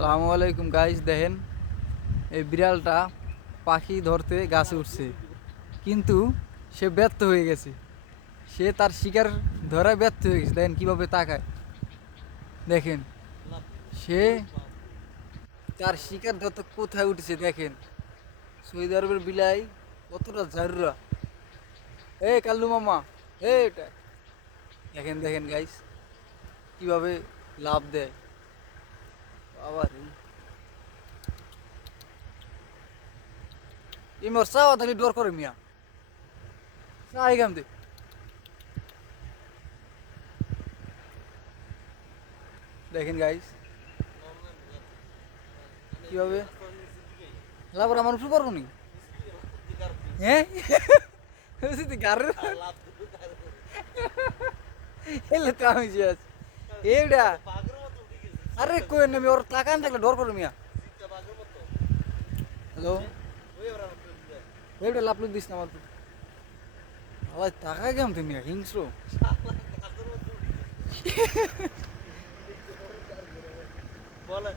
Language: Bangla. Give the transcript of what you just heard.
সালামু আলাইকুম গাইস, দেখেন এই বিড়ালটা পাখি ধরতে গাছে উঠছে, কিন্তু সে ব্যর্থ হয়ে গেছে। সে তার শিকার ধরায় ব্যর্থ হয়ে গেছে। দেখেন কিভাবে তাকায়, দেখেন সে তার শিকার ধরতে কোথায় উঠেছে। দেখেন সৌদি আরবের বিলাই কতটা জারুরা। এ কাল্লু মামা, এটা দেখেন দেখেন গাইস কিভাবে লাভ দেয়। আবার এই মোর চাওয়া তাহলে ডর করে মিয়া, চাই গামতে। দেখেন গাইস কিভাবে লাভ আমার উপরে পারবো নি। হ্যাঁ গারের এলে তো আমি যে আছি এইটা। আরে কই না ওর টাকা আন থাকলে ডর করে মিয়া। হ্যালো, এইটা লাভ লুক দিস না আমার উপর। আবার টাকা কেমন তুমি হিংস্র। বলে